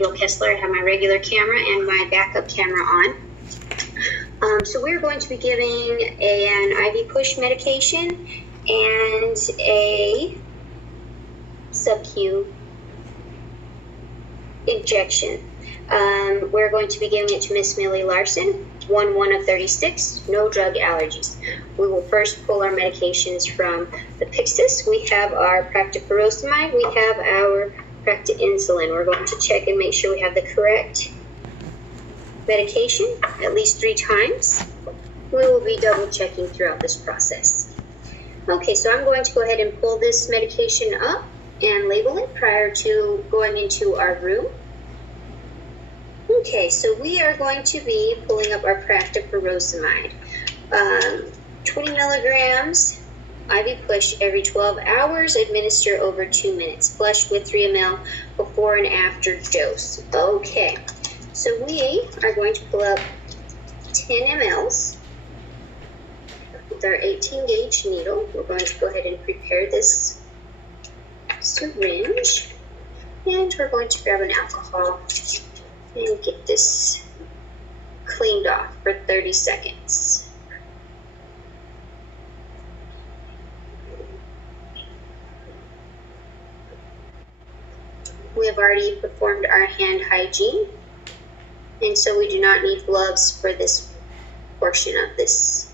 Bill Kessler. I have my regular camera and my backup camera on. So we're going to be giving an IV push medication and a sub-Q injection. We're going to be giving it to Miss Millie Larson, 1/1 of 36, no drug allergies. We will first pull our medications from the Pyxis. We have our Practa furosemide. We have our Practa insulin. We're going to check and make sure we have the correct medication at least 3 times. We will be double checking throughout this process. Okay, so I'm going to go ahead and pull this medication up and label it prior to going into our room. Okay, so we are going to be pulling up our Practa furosemide. 20 milligrams, IV push every 12 hours, administer over 2 minutes. Flush with 3 ml before and after dose. Okay, so we are going to pull up 10 mLs with our 18 gauge needle. We're going to go ahead and prepare this syringe, and we're going to grab an alcohol and get this cleaned off for 30 seconds. We have already performed our hand hygiene, and so we do not need gloves for this portion of this.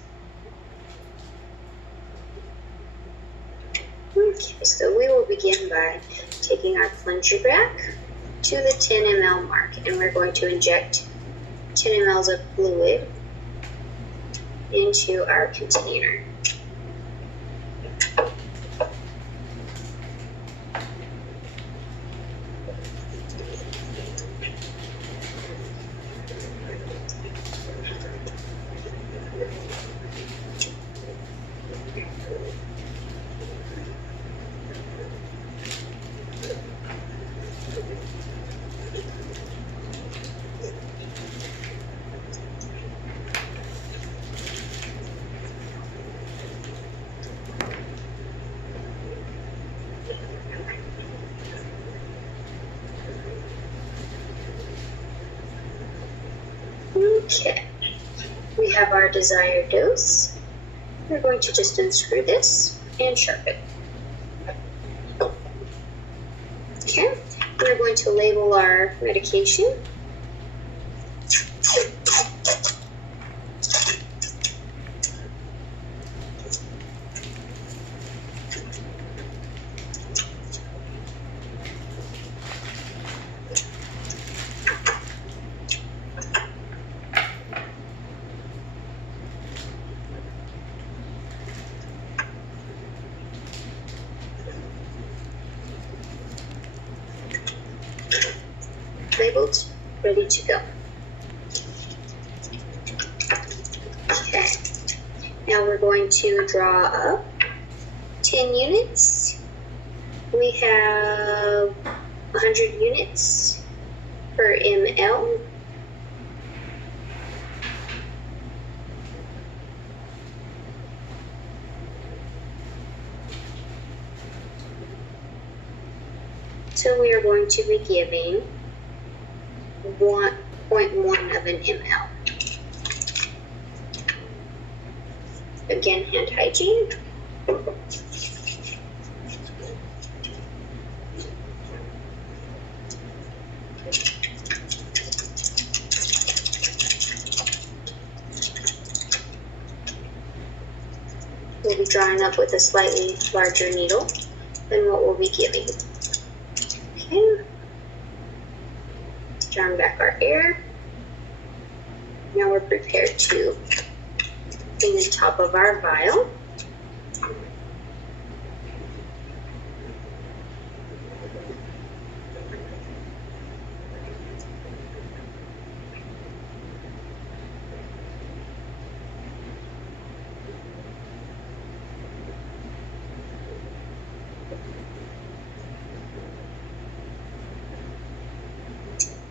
Okay, so we will begin by taking our plunger back to the 10 ml mark, and we're going to inject 10 mLs of fluid into our container. Okay, we have our desired dose. We're going to just unscrew this and sharpen. Okay, we're going to label our medication. Labeled, ready to go. Okay, now we're going to draw up 10 units. We have 100 units per ml. So we are going to be giving 1.1 of an ml. Again, hand hygiene. We'll be drawing up with a slightly larger needle than what we'll be giving. Okay. Drawing back our air. Now we're prepared to clean the top of our vial.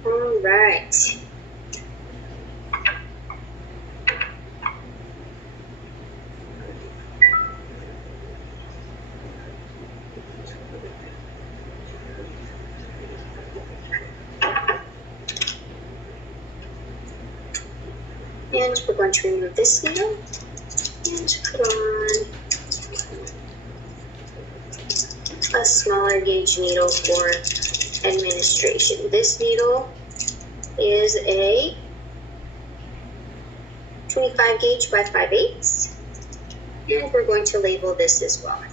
All right. And we're going to remove this needle and put on a smaller gauge needle for administration. This needle is a 25 gauge by 5/8, and we're going to label this as well.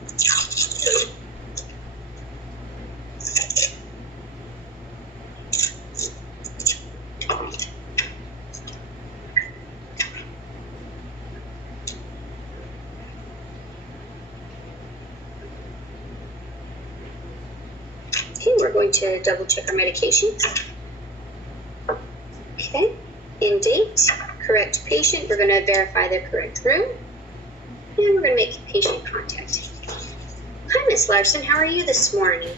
Okay, we're going to double check our medication. Okay, in date, correct patient. We're going to verify the correct room, and we're going to make patient contact. Hi, Miss Larson. How are you this morning?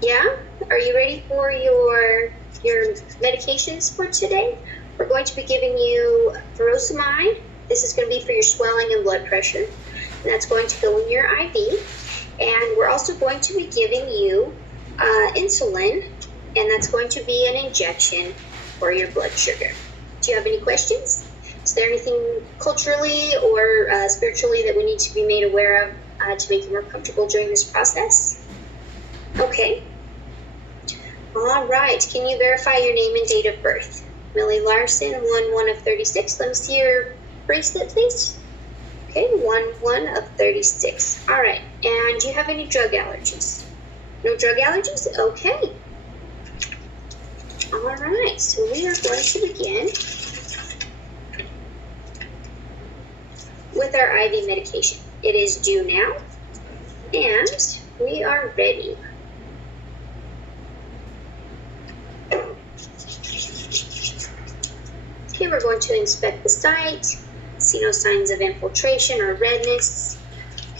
Yeah? Are you ready for your medications for today? We're going to be giving you furosemide. This is going to be for your swelling and blood pressure, and that's going to go in your IV. And we're also going to be giving you insulin, and that's going to be an injection for your blood sugar. Do you have any questions? Is there anything culturally or spiritually that we need to be made aware of to make you more comfortable during this process? Okay. All right. Can you verify your name and date of birth? Millie Larson, 1/1 of 36. Let me see your bracelet, please. Okay, 1/1 of 36. All right. And do you have any drug allergies? No drug allergies? Okay. All right. So we are going to begin with our IV medication. It is due now, and we are ready. Okay, we're going to inspect the site, see no signs of infiltration or redness.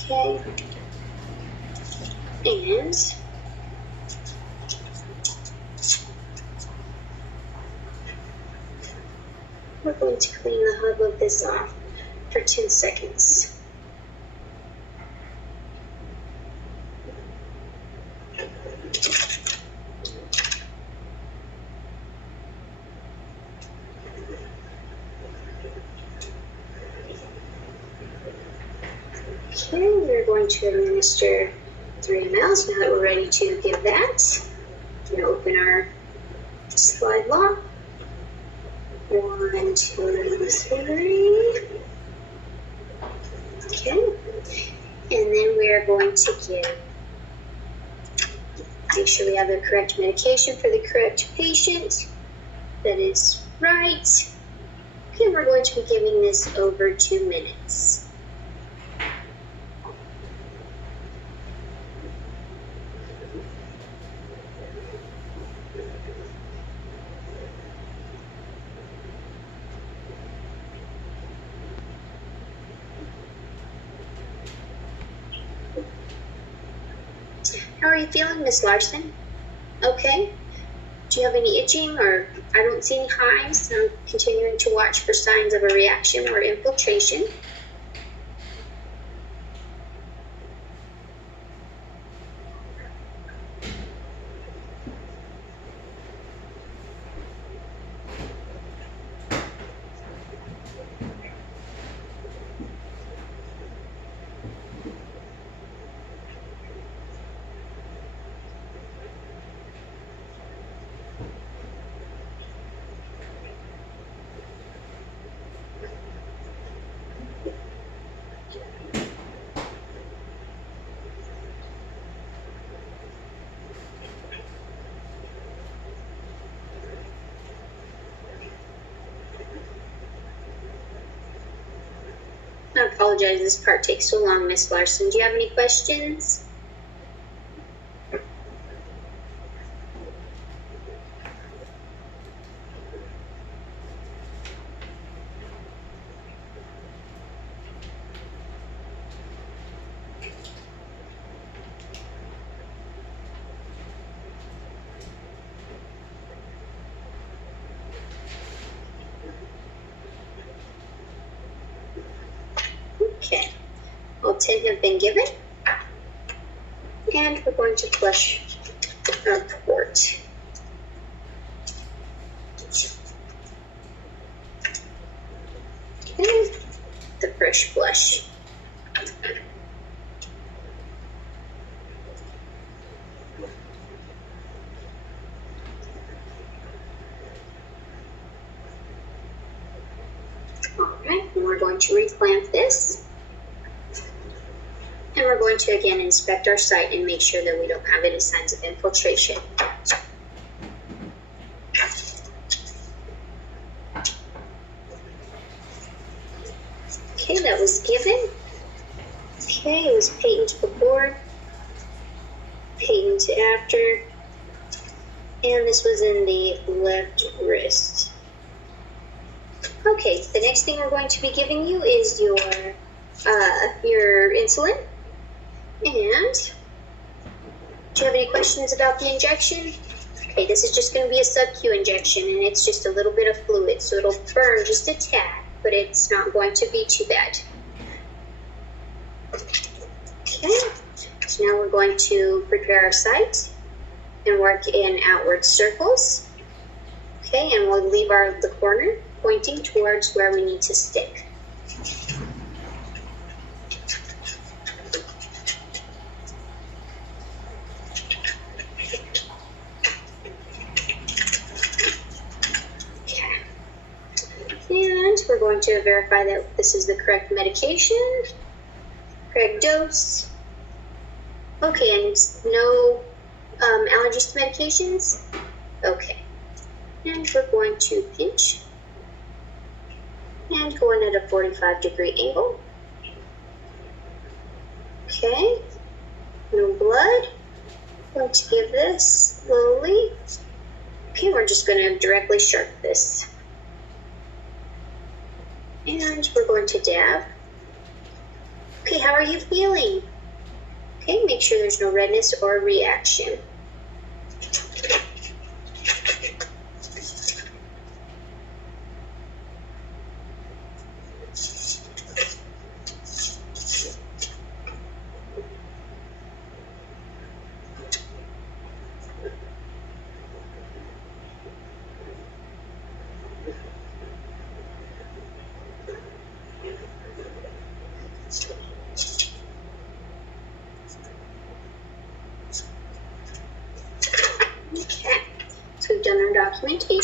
Okay, and we're going to clean the hub of this off for 10 seconds. Okay, we're going to administer 3 mL. Now that we're ready to give that, we're going to open our slide lock. 1, 2, 3. Okay, and then we are going to make sure we have the correct medication for the correct patient. That is right. Okay, we're going to be giving this over 2 minutes. How are you feeling, Miss Larson? Okay. Do you have any itching, or I don't see any hives? I'm continuing to watch for signs of a reaction or infiltration. I apologize, this part takes so long, Miss Larson. Do you have any questions? Okay, all 10 have been given, and we're going to flush our port. airbrush blush. Alright, and we're going to reclamp this. And we're going to again inspect our site and make sure that we don't have any signs of infiltration. Okay, that was given. Okay, it was patent before, patent after, and this was in the left wrist. Okay, the next thing we're going to be giving you is your insulin. And do you have any questions about the injection? Okay, this is just going to be a sub-Q injection, and it's just a little bit of fluid, so it'll burn just a tad, but it's not going to be too bad. Okay, so now we're going to prepare our site and work in outward circles. Okay, and we'll leave the corner pointing towards where we need to stick. And we're going to verify that this is the correct medication, correct dose. Okay, and no allergies to medications? Okay. And we're going to pinch and go in at a 45-degree angle. Okay, no blood. I'm going to give this slowly. Okay, we're just going to directly sharp this. And we're going to dab. Okay, how are you feeling? Okay, make sure there's no redness or reaction. Okay, so we've done our documentation.